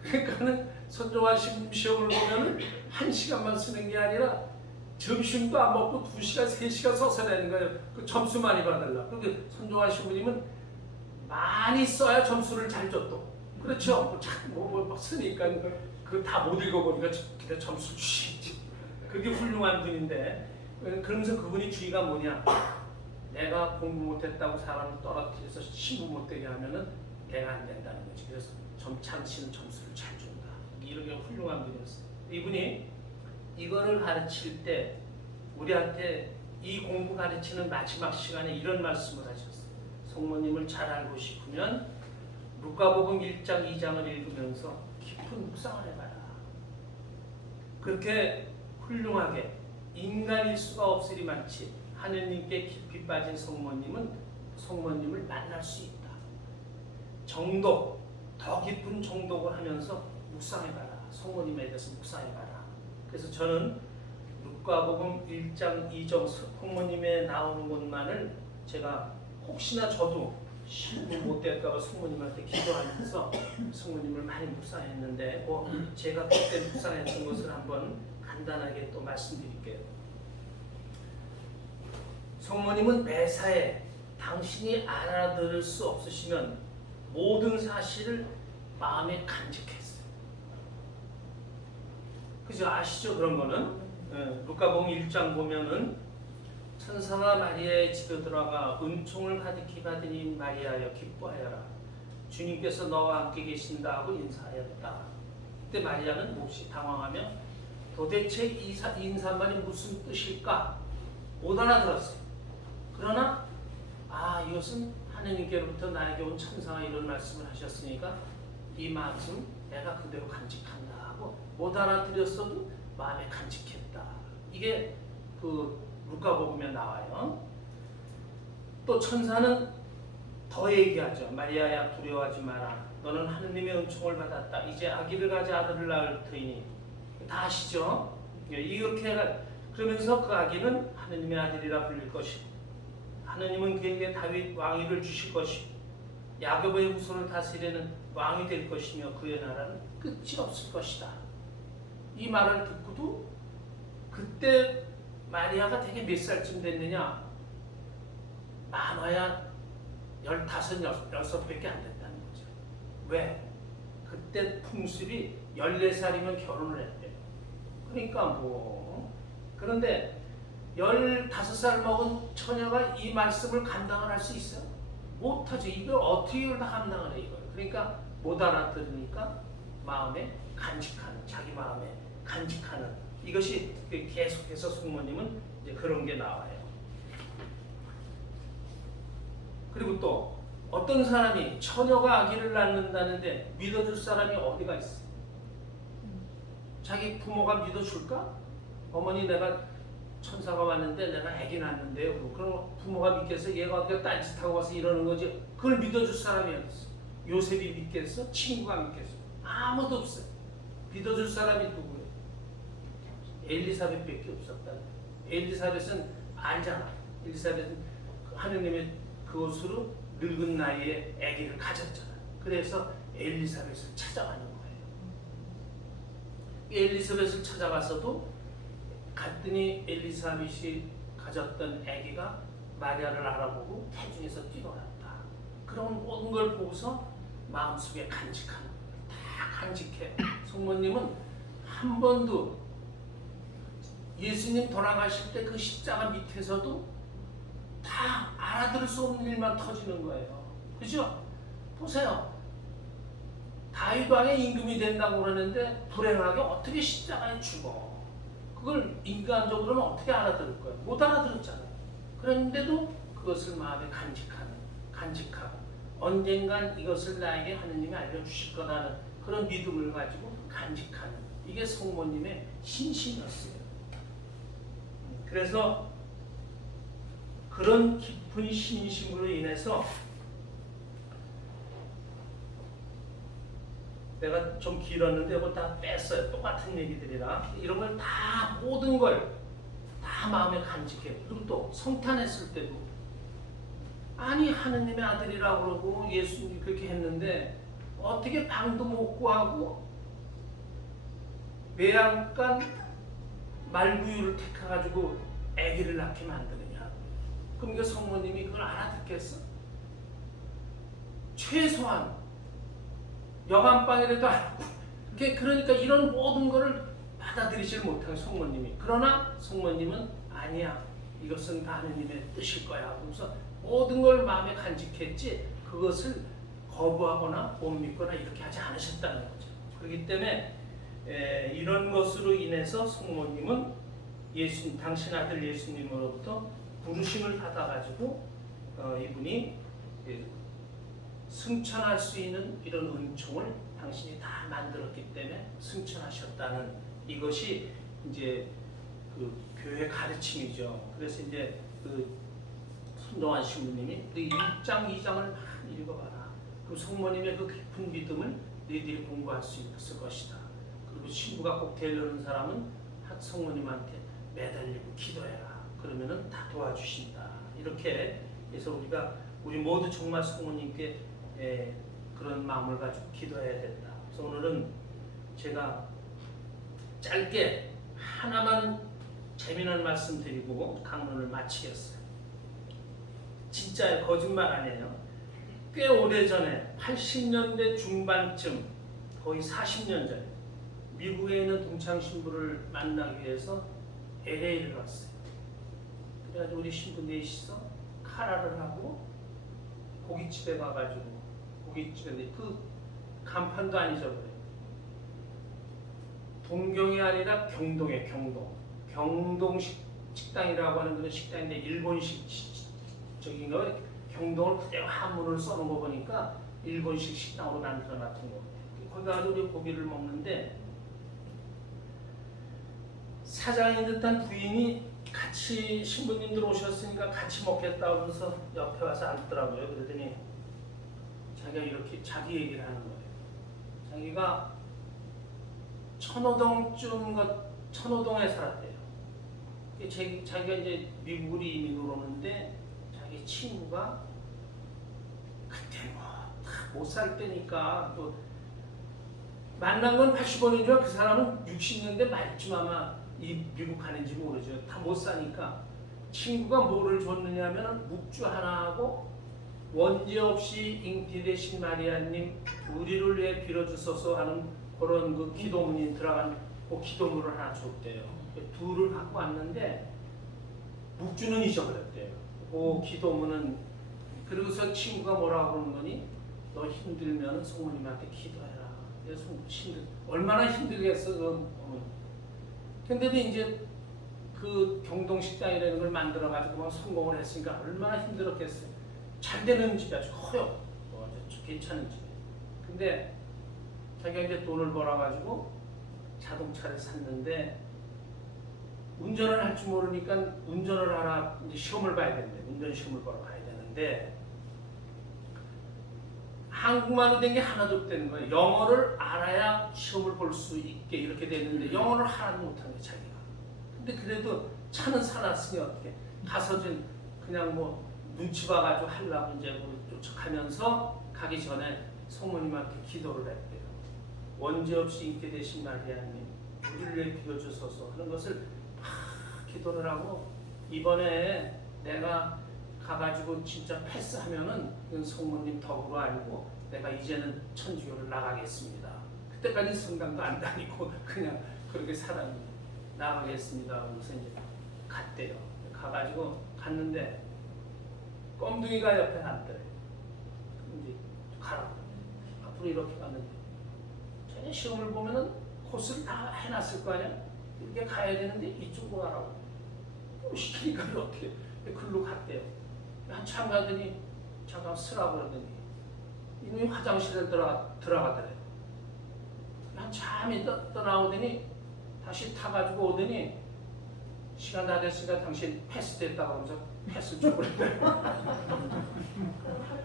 그러니까는 손종환 신부님 시험을 보면은 1시간만 쓰는 게 아니라 점심도 안 먹고 2시간, 3시간 써서 내는 거예요. 그 점수 많이 받으려고. 그런데 손종환 신부님은 많이 써야 점수를 잘 줬또. 그렇죠? 막 쓰니까 그 다 못 읽어보니까 그냥 점수 주시지. 그게 훌륭한 분인데 그러면서 그분이 주의가 뭐냐? 내가 공부 못했다고 사람을 떨어뜨려서 신부 못되게 하면은 내가 안 된다는 거지. 그래서 점찬치는 점수를 잘 준다. 이런 게 훌륭한 분이었어요. 이분이 이거를 가르칠 때 우리한테 이 공부 가르치는 마지막 시간에 이런 말씀을 하셨어요. 성모님을 잘 알고 싶으면 루카복음 1장, 2장을 읽으면서 깊은 묵상을 해봐라. 그렇게 훌륭하게 인간일 수가 없으리만치 하느님께 깊이 빠진 성모님을 만날 수 있다. 정독, 더 깊은 정독을 하면서 묵상해봐라. 성모님에 대해서 묵상해봐라. 그래서 저는 루카복음 1장 2장 성모님에 나오는 것만을 제가 혹시나 저도 신부 못 될까봐 성모님한테 기도하면서 성모님을 많이 묵상했는데 제가 그때 묵상했던 것을 한번 간단하게 또 말씀드릴게요. 성모님은 매사에 당신이 알아들을 수 없으시면 모든 사실을 마음에 간직했어요. 그죠? 아시죠? 그런 거는 루카복음 1장 보면은 천사가 마리아의 집에 들어가 은총을 가득히 받으니 마리아여 기뻐하여라. 주님께서 너와 함께 계신다 하고 인사하였다. 그때 마리아는 몹시 당황하며 도대체 이 인사말이 무슨 뜻일까? 못 알아들었어요. 그러나 아 이것은 하느님께로부터 나에게 온 천사가 이런 말씀을 하셨으니까 이 말씀 내가 그대로 간직한다 하고 못 알아들었어도 마음에 간직했다. 이게 그 루카복음에 나와요. 또 천사는 더 얘기하죠. 마리아야 두려워하지 마라. 너는 하느님의 은총을 받았다. 이제 아기를 가져 아들을 낳을 터이니. 다 아시죠? 이렇게 그러면서 그 아기는 하느님의 아들이라 불릴 것이고 하느님은 그에게 다윗 왕위를 주실 것이고 야곱의 후손을 다스리는 왕이 될 것이며 그의 나라는 끝이 없을 것이다. 이 말을 듣고도 그때 마리아가 되게 몇 살쯤 됐느냐? 많아야 15, 16밖에 안 됐다는 거죠. 왜? 그때 풍습이 14살이면 결혼을 했대요. 그러니까 뭐 그런데 15살 먹은 처녀가 이 말씀을 감당을 할 수 있어요? 못하죠. 이걸 어떻게 다 감당을 해 이걸. 그러니까 못 알아들으니까 마음에 간직하는, 자기 마음에 간직하는 이것이 계속해서 숙모님은 이제 그런 게 나와요. 그리고 또 어떤 사람이 처녀가 아기를 낳는다는데 믿어줄 사람이 어디가 있어? 자기 부모가 믿어줄까? 어머니 내가 천사가 왔는데 내가 아기 낳는데요. 그럼 부모가 믿겠어? 얘가 어디가 딴짓하고 와서 이러는 거지. 그걸 믿어줄 사람이 어딨어? 요셉이 믿겠어? 친구가 믿겠어? 아무도 없어요. 믿어줄 사람이 누구예요? 엘리사벳밖에 없었다. 엘리사벳은 알잖아. 엘리사벳은 하느님의 그것으로 늙은 나이에 아기를 가졌잖아. 그래서 엘리사벳을 찾아가는 거예요. 엘리사벳을 찾아가서도 갔더니 엘리사벳이 가졌던 아기가 마리아를 알아보고 태중에서 뛰어났다. 그런 모든 걸 보고서 마음속에 간직하는 거예요. 다 간직해. 성모님은 한 번도 예수님 돌아가실 때 그 십자가 밑에서도 다 알아들을 수 없는 일만 터지는 거예요. 그죠? 보세요. 다윗 왕의 임금이 된다고 그러는데 불행하게 어떻게 십자가에 죽어? 그걸 인간적으로는 어떻게 알아들을 거예요? 못 알아들었잖아요. 그런데도 그것을 마음에 간직하고 언젠간 이것을 나에게 하느님이 알려주실 거라는 그런 믿음을 가지고 간직하는 이게 성모님의 신심이었어요. 그래서 그런 깊은 신심으로 인해서 내가 좀 길었는데 이거 다 뺐어요. 똑같은 얘기들이라 이런 걸 다 모든 걸 다 마음에 간직해. 그리고 또 성탄했을 때도 아니 하느님의 아들이라고 그러고 예수님이 그렇게 했는데 어떻게 방도 못 구하고 매양간 말구유를 택해가지고 아기를 낳게 만드느냐. 그럼 그 성모님이 그걸 알아듣겠어? 최소한 여간방이라도 알고 그러니까 이런 모든 것을 받아들이질 못한 성모님이. 그러나 성모님은 아니야. 이것은 다 하느님의 뜻일 거야. 그래서 모든 걸 마음에 간직했지 그것을 거부하거나 못 믿거나 이렇게 하지 않으셨다는 거죠. 그렇기 때문에 이런 것으로 인해서 성모님은 당신 아들 예수님으로부터 부르심을 받아가지고 이분이 승천할 수 있는 이런 은총을 당신이 다 만들었기 때문에 승천하셨다는 이것이 이제 그 교회 가르침이죠. 그래서 이제 그 손동환 신부님이 너 1장, 2장을 많이 읽어봐라. 그럼 성모님의 그 깊은 믿음을 너희들이 공부할 수 있을 것이다. 그리고 신부가 꼭 되려는 사람은 성모님한테 매달리고 기도해라. 그러면은 다 도와주신다. 이렇게 해서 우리 모두 정말 성모님께 그런 마음을 가지고 기도해야 된다. 그래서 오늘은 제가 짧게 하나만 재미난 말씀 드리고 강론을 마치겠어요. 진짜 거짓말 아니에요. 꽤 오래전에 80년대 중반쯤 거의 40년 전에 미국에 있는 동창 신부를 만나기 위해서 LA를 갔어요. 그래가지고 우리 신부 넷이서 카라를 하고 고깃집에 가가지고 고깃집에 그 간판도 안 잊어버려요. 동경이 아니라 경동에 경동 식당이라고 하는 그런 식당인데 일본식 저긴가 경동을 그대로 한문을 써놓은 거 보니까 일본식 식당으로 만들어 놨던 거. 거기 가서 우리 고기를 먹는데 사장인 듯한 부인이 같이 신부님들 오셨으니까 같이 먹겠다고 그래서 옆에 와서 앉더라고요. 그러더니 자기가 이렇게 자기 얘기를 하는 거예요. 자기가 천호동에 살았대요. 자기가 이제 미국으로 이민을 오는데 자기 친구가 그때 뭐 다 못 살 때니까 또 만난 건 85년이지만 그 사람은 60년대 말쯤 아마 이 미국 가는지 모르죠. 다 못 사니까 친구가 뭐를 줬느냐 하면 묵주 하나하고 원죄 없이 잉태되신 마리아님 우리를 위해 빌어주소서 하는 그런 그 기도문이 들어간 그 기도문을 하나 줬대요. 둘을 갖고 왔는데 묵주는 잊어버렸대요. 그 기도문은 그러고서 친구가 뭐라고 그러는 거니? 너 힘들면 성모님한테 기도해라. 그래서 얼마나 힘들겠어 그 어머니. 근데도 이제 그 경동식당이라는 걸 만들어가지고 성공을 했으니까 얼마나 힘들었겠어요. 잘 되는 집이 아주 커요. 아주 괜찮은 집. 근데 자기가 이제 돈을 벌어가지고 자동차를 샀는데 운전을 할 줄 모르니까 운전을 하나 이제 시험을 봐야 되는데 운전 시험을 보러 가야 되는데 한국말로 된 게 하나도 없다는 거예요. 영어를 알아야 시험을 볼 수 있게 이렇게 됐는데 영어를 하나도 못하는 거예요, 자기가. 근데 그래도 차는 사놨으니 어떻게 가서 좀 그냥 뭐 눈치 봐가지고 하려고 이제 뭐 쫓아가면서 가기 전에 성모님한테 기도를 했대요. 원죄 없이 잉태 되신 마리아님 우리를 위해 빌어주소서 하는 것을 막 기도를 하고 이번에 내가 가가지고 진짜 패스하면은 그 성모님 덕으로 알고 내가 이제는 천주교를 나가겠습니다. 그때까지 성당도 안 다니고 그냥 그렇게 살아 나가겠습니다. 그래서 이제 갔대요. 가가지고 갔는데 껌둥이가 옆에 앉더래요. 이제 가라고 앞으로 이렇게 갔는데 전에 시험을 보면은 코스를 다 해놨을 거 아니야? 이렇게 가야 되는데 이쪽으로 가라고 시키니까 어떻게 글로 갔대요. 한참 가더니 잠깐 쓰라고 그러더니 이놈이 화장실에 들어가더래요. 한참이 떠나오더니 다시 타가지고 오더니 시간 다 됐으니까 당신 패스됐다고 하면서 패스 줘버렸대요.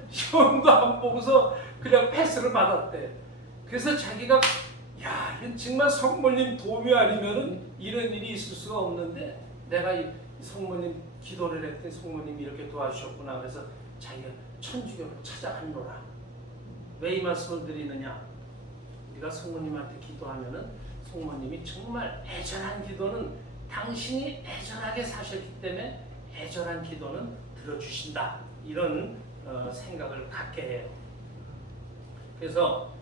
시험도 안 보고서 그냥 패스를 받았대. 그래서 자기가 야 이건 정말 성모님 도움이 아니면은 이런 일이 있을 수가 없는데 내가 이 성모님 기도를 했더니 성모님이 이렇게 도와주셨구나. 그래서 자기가 천주교를 찾아갔노라. 왜 이 말씀을 드리느냐? 우리가 성모님한테 기도하면은 성모님이 정말 애절한 기도는 당신이 애절하게 사셨기 때문에 애절한 기도는 들어주신다. 이런 생각을 갖게 해요. 그래서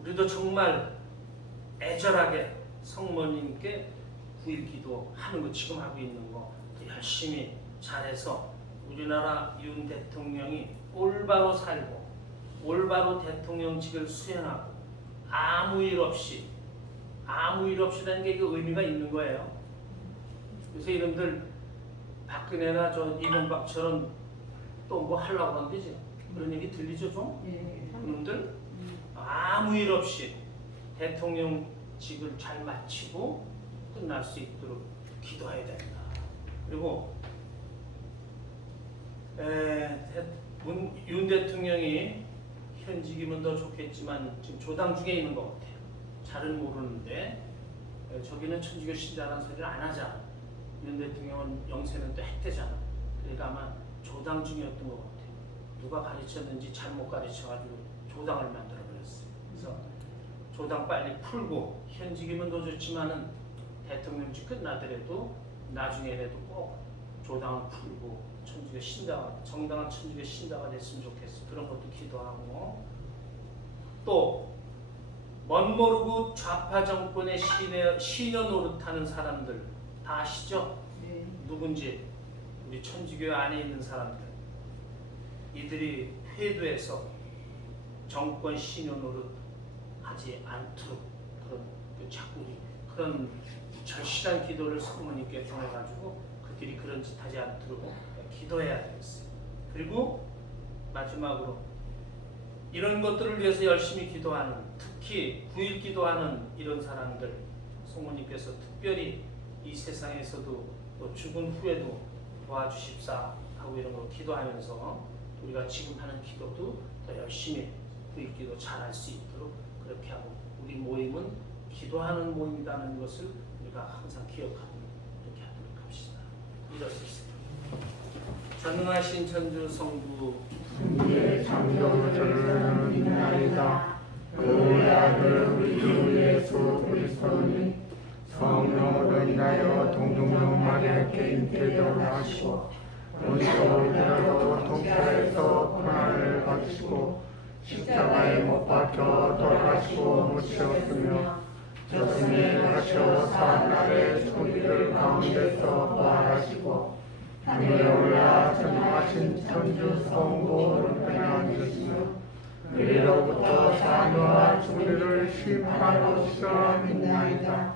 우리도 정말 애절하게 성모님께 구일 기도하는 거 지금 하고 있는 거 열심히 잘해서 우리나라 윤 대통령이 올바로 살고 올바로 대통령직을 수행하고 아무 일 없이라는 게 그 의미가 있는 거예요. 그래서 이놈들 박근혜나 저 이명박처럼 또 뭐 하려고 하는데지 그런 얘기 들리죠 좀? 이놈들 아무 일 없이 대통령직을 잘 마치고 끝날 수 있도록 기도해야 된다. 그리고 윤 대통령이 현직이면 더 좋겠지만 지금 조당 중에 있는 것 같아요. 잘은 모르는데 저기는 천주교 신자라는 소리를 안 하잖아. 윤 대통령은 영세는 또 했대잖아. 그러니까 아마 조당 중이었던 것 같아요. 누가 가르쳤는지 잘못 가르쳐가지고 조당을 만들어버렸어요. 그래서 조당 빨리 풀고 현직이면 더 좋지만은 대통령직 끝나더라도 나중에라도 꼭 조당을 풀고 천주교 신자가 정당한 천주교 신자가 됐으면 좋겠어. 그런 것도 기도하고 또 멋모르고 좌파 정권의 시녀 노릇하는 사람들 다 아시죠? 누군지 우리 천주교 안에 있는 사람들 이들이 회도해서 정권 시녀 노릇 하지 않도록 그런 자꾸 그런 절실한 기도를 성모님께 통해가지고 그들이 그런 짓 하지 않도록 기도해야 되겠어요. 그리고 마지막으로 이런 것들을 위해서 열심히 기도하는, 특히 9일 기도하는 이런 사람들, 성모님께서 특별히 이 세상에서도 또 죽은 후에도 도와주십사 하고 이런 거 기도하면서 우리가 지금 하는 기도도 더 열심히 9일 기도 잘할 수 있도록 그렇게 하고, 우리 모임은 기도하는 모임이라는 것을 우리가 항상 기억하고 이렇게 하도록 합시다. 일어서세요. 전능하신 천주 성부 우리의 창조주를 믿나이다. 그의 아들 우리 주 예수 그리스도니 성령으로 인하여 동정녀 마리아께 잉태되어 하시고 원수들로 통치하여서 고난을 받으시고 십자가에 못 박혀 돌아가시고 묻히었으며 저승에 가셔 사흘날에 죽은 가운데서 부활하시고 하늘에 올라 전능하신 천주 성부 우편에 앉으시며 그리로부터 사람과 죽은 심판하러 오시라 믿나이다.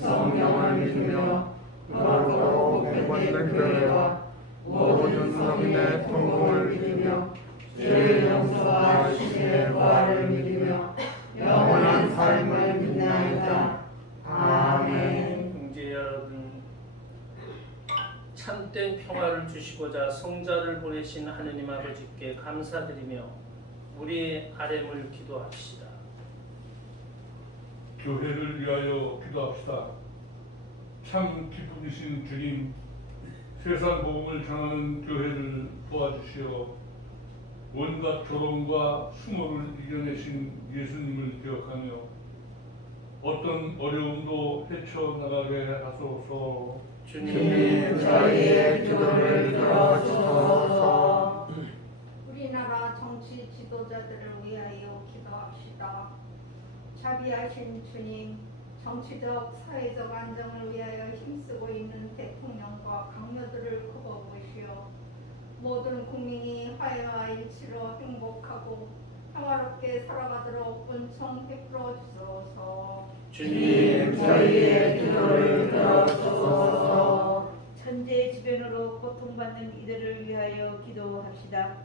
성령을 믿으며 거룩하고 구원된 교회와 모든 성인의 통공을 믿으며 죄의 용서와 신의 부활을 믿으며 영원한 삶을 믿나이다. 아멘. 형제 여러분, 참된 평화를 주시고자 성자를 보내신 하느님 아버지께 감사드리며 우리의 아뢰을 기도합시다. 교회를 위하여 기도합시다. 참 기쁨이신 주님, 세상 복음을 전하는 교회를 도와주시어 온갖 조롱과 수모를 이겨내신 예수님을 기억하며 어떤 어려움도 헤쳐나가게 하소서. 주님 저희의 기도를 들어주소서. 우리나라 정치 지도자들을 위하여 기도합시다. 자비하신 주님, 정치적, 사회적 안정을 위하여 힘쓰고 있는 대통령과 강요들을 굽어보시어 모든 국민이 화해와 일치로 행복하고 평화롭게 살아가도록 은총 베풀어 주소서. 주님 저희의 기도를 들어주소서. 천재 주변으로 고통받는 이들을 위하여 기도합시다.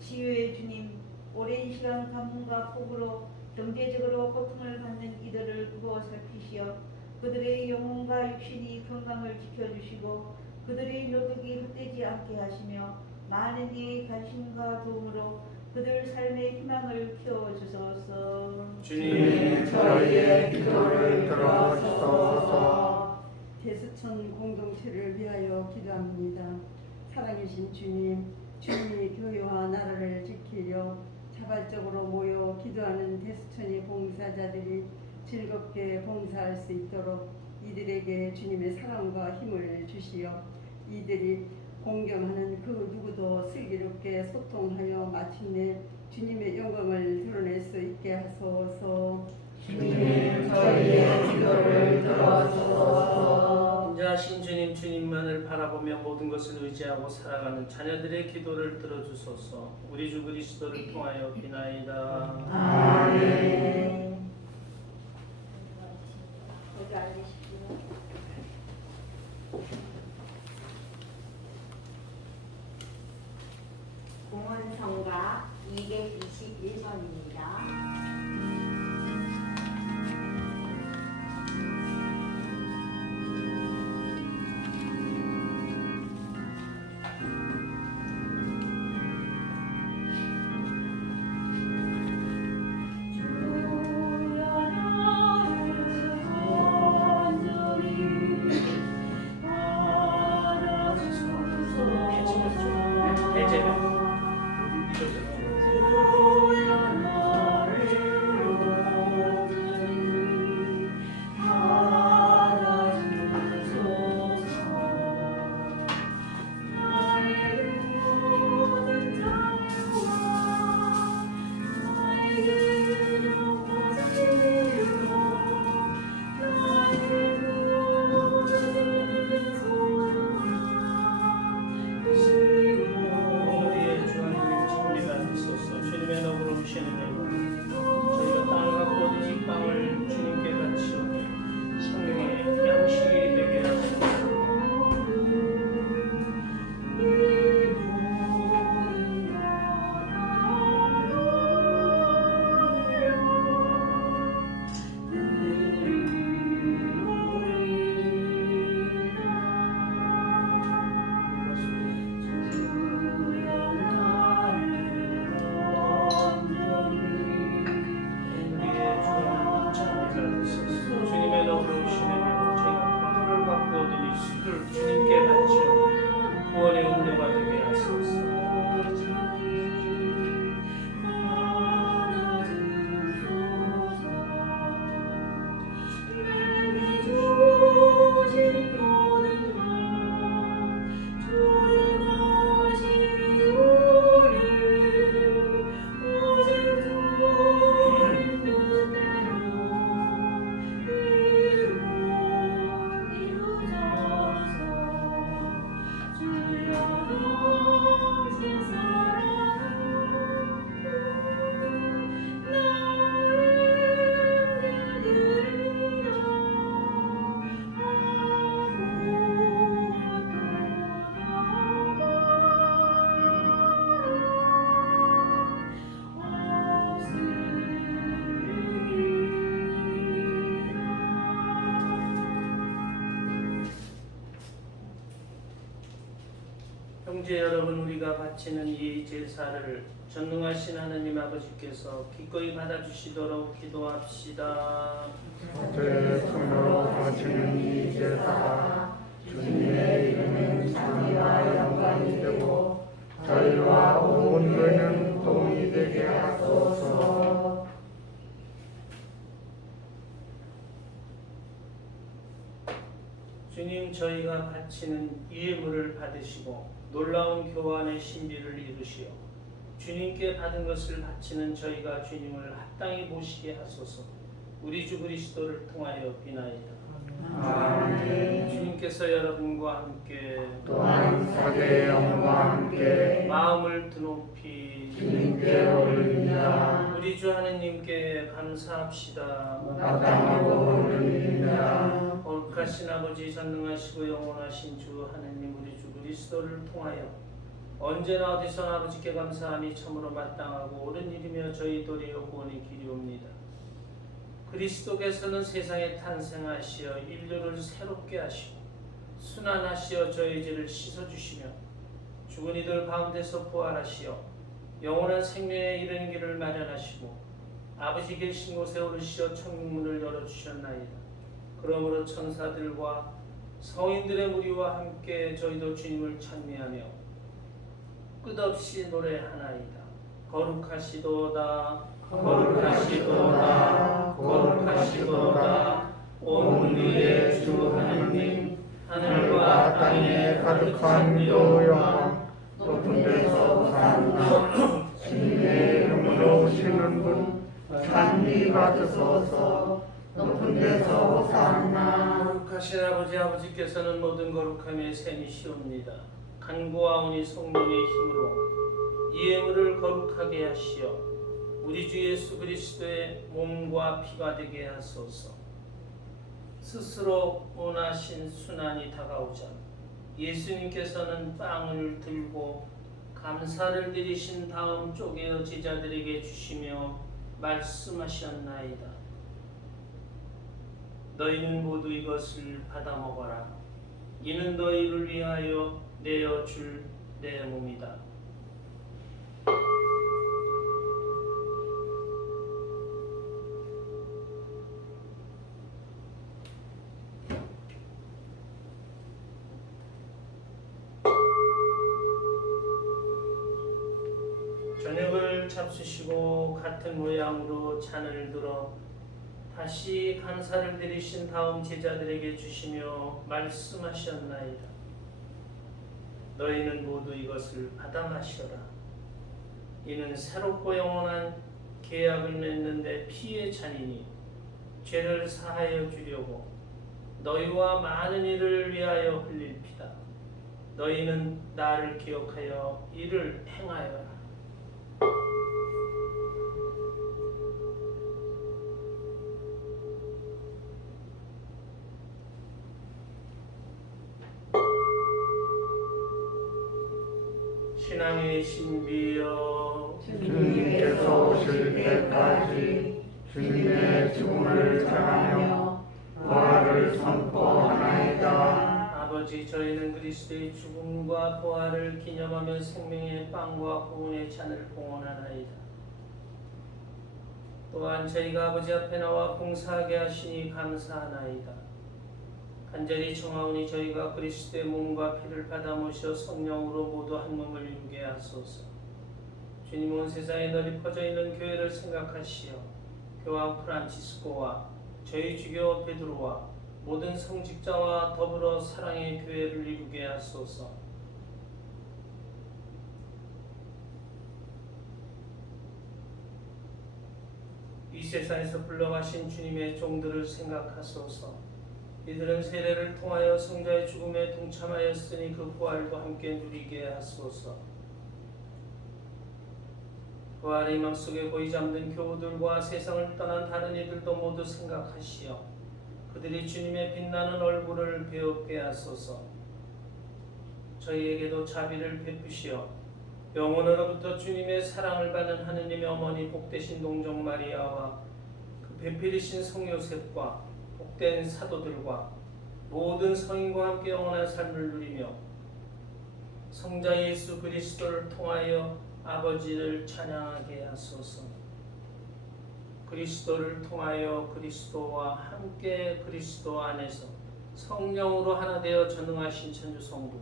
치유의 주님, 오랜 시간 가뭄과 폭우로 경제적으로 고통을 받는 이들을 보고 살피시어 그들의 영혼과 육신이 건강을 지켜주시고 그들의 노력이 헛되지 않게 하시며 많은 이의 관심과 도움으로 그들 삶의 희망을 키워주소서. 주님 저희의 기도를 들어주소서. 대수천 공동체를 위하여 기도합니다. 살아계신 주님, 주님이 교회와 나라를 지키려 자발적으로 모여 기도하는 대수천의 봉사자들이 즐겁게 봉사할 수 있도록 이들에게 주님의 사랑과 힘을 주시어 이들이 공경하는 그 누구도 슬기롭게 소통하여 마침내 주님의 영광을 드러낼 수 있게 하소서. 주님 저희의 기도를 들어주소서. 인자하신 주님, 주님만을 바라보며 모든 것을 의지하고 살아가는 자녀들의 기도를 들어주소서. 우리 주 그리스도를 통하여 비나이다. 아멘. 거기 앉으십시오. 공원성가 221번입니다. 형제 여러분, 우리가 바치는 이 제사를 전능하신 하느님 아버지께서 기꺼이 받아주시도록 기도합시다. 제 손으로 바치는 이 제사가 주님의 이름은 찬미와 영광이 되고 저희와 온 교회는 도움이 되게 하소서. 주님, 저희가 바치는 이 예물을 받으시고 놀라운 교환의 신비를 이루시어 주님께 받은 것을 바치는 저희가 주님을 합당히 모시게 하소서. 우리 주 그리스도를 통하여 비나이다. 아멘. 주님께서 여러분과 함께 또한 사제의 영과 함께 마음을 드높이 주님께 올립니다. 우리 주 하느님께 감사합시다. 마땅하고 올립니다. 거룩하신 아버지, 전능하시고 영원하신 주 하느님, 우리 주 그리스도를 통하여 언제나 어디서나 아버지께 감사함이 참으로 마땅하고 옳은 일이며 저희 도리어 구원의 길이옵니다. 그리스도께서는 세상에 탄생하시어 인류를 새롭게 하시고 순환하시어 저희 죄를 씻어주시며 죽은 이들 가운데서 부활하시어 영원한 생명에 이르는 길을 마련하시고 아버지 계신 곳에 오르시어 천국문을 열어주셨나이다. 그러므로 천사들과 성인들의 무리와 함께 저희도 주님을 찬미하며 끝없이 노래하나이다. 거룩하시도다, 거룩하시도다, 거룩하시도다. 온 우리의 주 하느님, 하늘과 땅에 가득한 요 영광, 높은 데서 호산나. 주님의 이름으로 오시는 분 찬미 받으소서. 높은 데서 호산나. 거룩하신 아버지, 아버지께서는 모든 거룩함의 샘이시옵니다. 간구하오니 성령의 힘으로 이 예물을 거룩하게 하시어 우리 주 예수 그리스도의 몸과 피가 되게 하소서. 스스로 원하신 순환이 다가오자 예수님께서는 빵을 들고 감사를 드리신 다음 쪼개어 제자들에게 주시며 말씀하셨나이다. 너희는 모두 이것을 받아 먹어라. 이는 너희를 위하여 내어 줄 내 몸이다. 저녁을 잡수시고 같은 모양으로 잔을 들어 다시 감사를 드리신 다음 제자들에게 주시며 말씀하셨나이다. 너희는 모두 이것을 받아 마셔라. 이는 새롭고 영원한 계약을 맺는데 피의 잔이니 죄를 사하여 주려고 너희와 많은 이를 위하여 흘릴 피다. 너희는 나를 기억하여 이를 행하여라. 신앙의 신비여, 주님께서 오실 때까지 주님의 죽음을 전하며 부활을 선포하나이다. 아버지, 저희는 그리스도의 죽음과 부활을 기념하며 생명의 빵과 구원의 잔을 봉헌하나이다. 또한 저희가 아버지 앞에 나와 봉사하게 하시니 감사하나이다. 간절히 청하오니 저희가 그리스도의 몸과 피를 받아 모셔 성령으로 모두 한 몸을 이루게 하소서. 주님, 온 세상에 널리 퍼져 있는 교회를 생각하시어 교황 프란치스코와 저희 주교 베드로와 모든 성직자와 더불어 사랑의 교회를 이루게 하소서. 이 세상에서 불러가신 주님의 종들을 생각하소서. 이들은 세례를 통하여 성자의 죽음에 동참하였으니 그 부활도 함께 누리게 하소서. 부활의 희망 속에 고이 잠든 교우들과 세상을 떠난 다른 이들도 모두 생각하시어 그들이 주님의 빛나는 얼굴을 배웁게 하소서. 저희에게도 자비를 베푸시어 영원으로부터 주님의 사랑을 받는 하느님의 어머니 복되신 동정 마리아와 그 배필이신 성 요셉과 복된 사도들과 모든 성인과 함께 영원한 삶을 누리며 성자 예수 그리스도를 통하여 아버지를 찬양하게 하소서. 그리스도를 통하여 그리스도와 함께 그리스도 안에서 성령으로 하나 되어 전능하신 천주 성부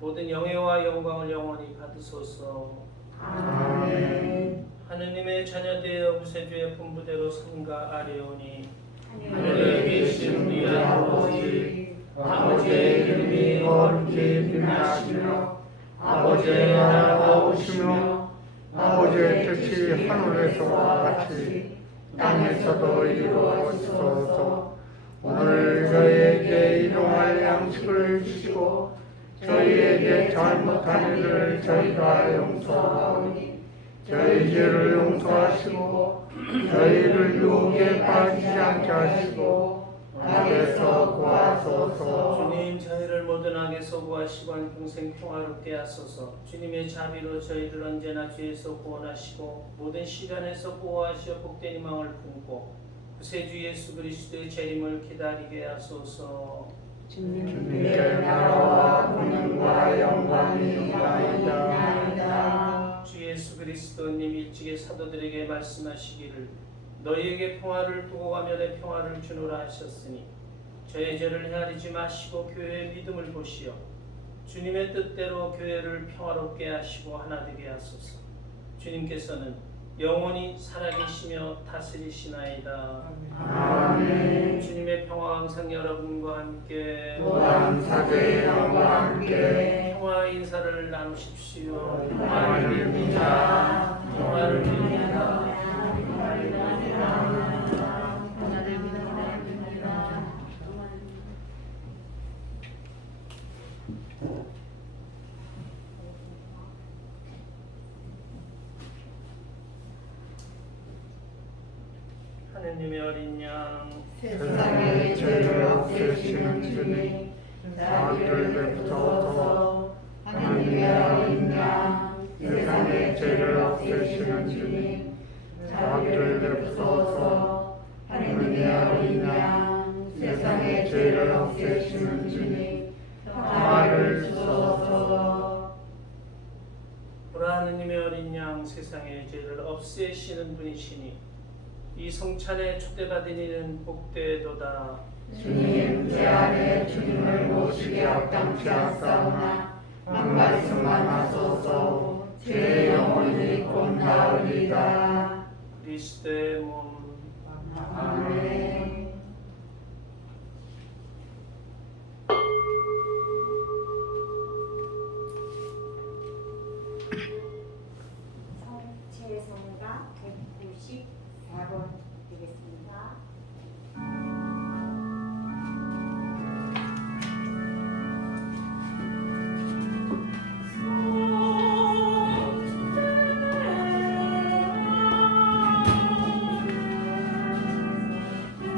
모든 영예와 영광을 영원히 받으소서. 아멘. 하느님의 자녀되어 구세주의 분부대로 성가하려오니 하늘에 계신 우리 아버지, 아버지의 이름이 거룩히 빛나시며 아버지의 나라가 오시며 아버지의 뜻이 하늘에서와 같이 땅에서도 이루어지소서. 오늘 저희에게 일용할 양식을 주시고 저희에게 잘못한 일을 저희가 용서하오니 저희 죄를 용서하시고 저희를 유혹에 빠지지 않게 하시고 악에서 구하소서. 주님 저희를 모든 악에서 구하시고 평생 평화롭게 하소서. 주님의 자비로 저희를 언제나 죄에서 구원하시고 모든 시간에서 보호하시어 복된 희망을 품고 구세주 예수 그리스도의 재림을 기다리게 하소서. 주님께 나라와 권능과 영광이 있나이다. 주 예수 그리스도님 일찍이 사도들에게 말씀하시기를 너희에게 평화를 두고 가며 내 평화를 주노라 하셨으니 저의 죄를 헤아리지 마시고 교회의 믿음을 보시어 주님의 뜻대로 교회를 평화롭게 하시고 하나 되게 하소서. 주님께서는 영원히 살아계시며 다스리시나이다. 아멘. 주님의 평화 항상 여러분과 함께 또한 사제의 영과 함께 평화 인사를 나누십시오. 평화를 빕니다. 평화를 빕니다. 하느님의 어린 양 세상의 죄를 없애시는 주님, 자비를 베푸소서. 하느님의 어린 양, 세상의 죄를 없애시는 주님, 자비를 베푸소서. 하느님의 어린 양, 세상의 죄를 없애시는 주님, 평화를 주소서. 보라 하느님의 어린 양 세상의 죄를 없애시는 분이시니 이 성찬에 초대받은 이는 복되도다. 주님, 제 안에 주님을 모시기 합당치 않사오나 한 말씀만 하소서. 제 영혼이 곧 나으리다. 그리스도의 몸. 아멘. 제성가 194번 되겠습니다.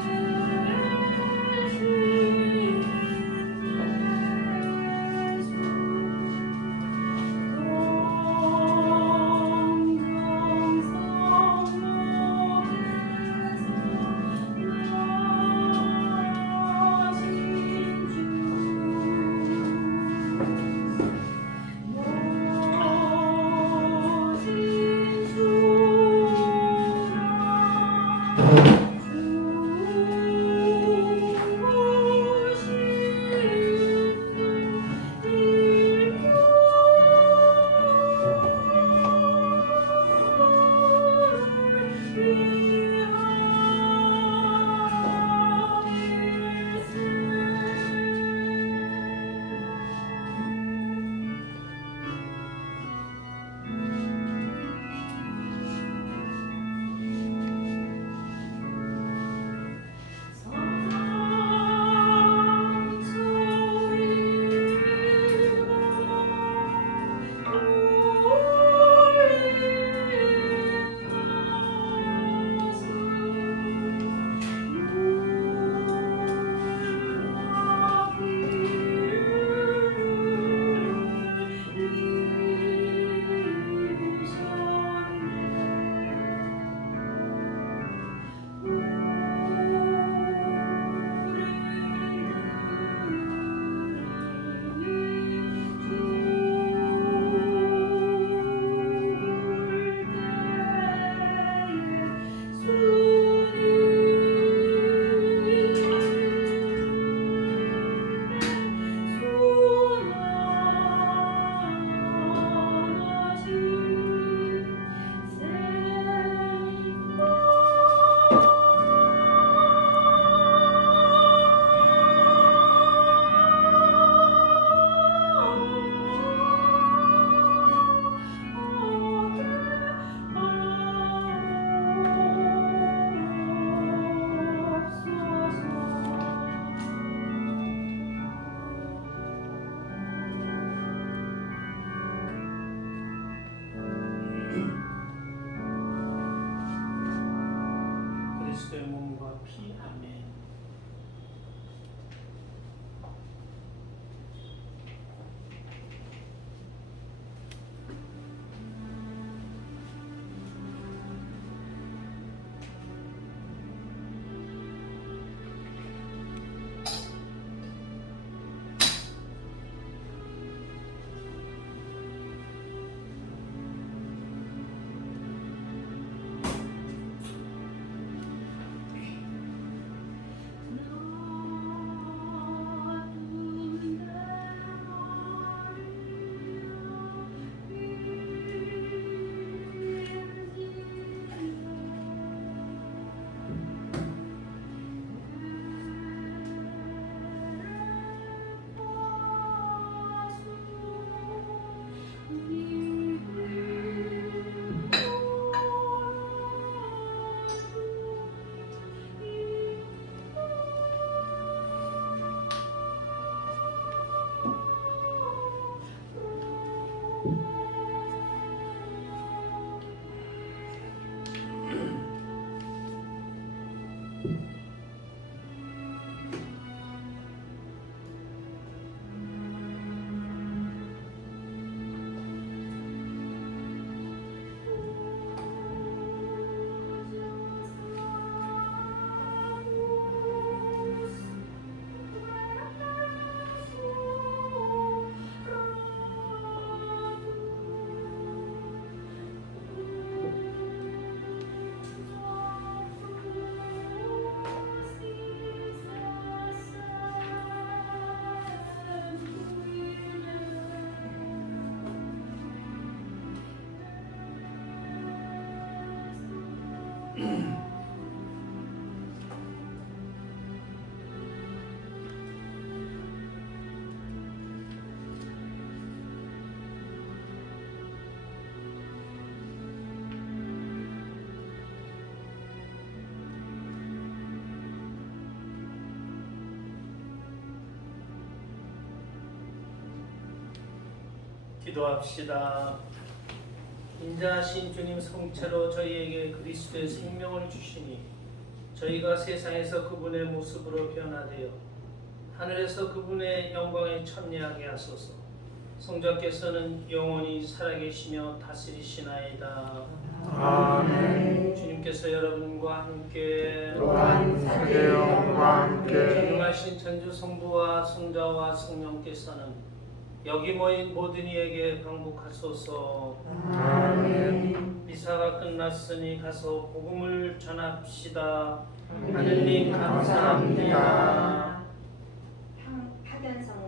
주 기도합시다. 인자하신 주님 성체로 저희에게 그리스도의 생명을 주시니 저희가 세상에서 그분의 모습으로 변화되어 하늘에서 그분의 영광에 참여하게 하소서. 성자께서는 영원히 살아계시며 다스리시나이다. 아멘. 주님께서 여러분과 함께 또한 세계 영과 함께 전능하신 천주 성부와 성자와 성령께서는 여기 모인 모든 이에게 방북하소서. 아멘. 미사가 끝났으니 가서 복음을 전합시다. 하느님 감사합니다. 파견성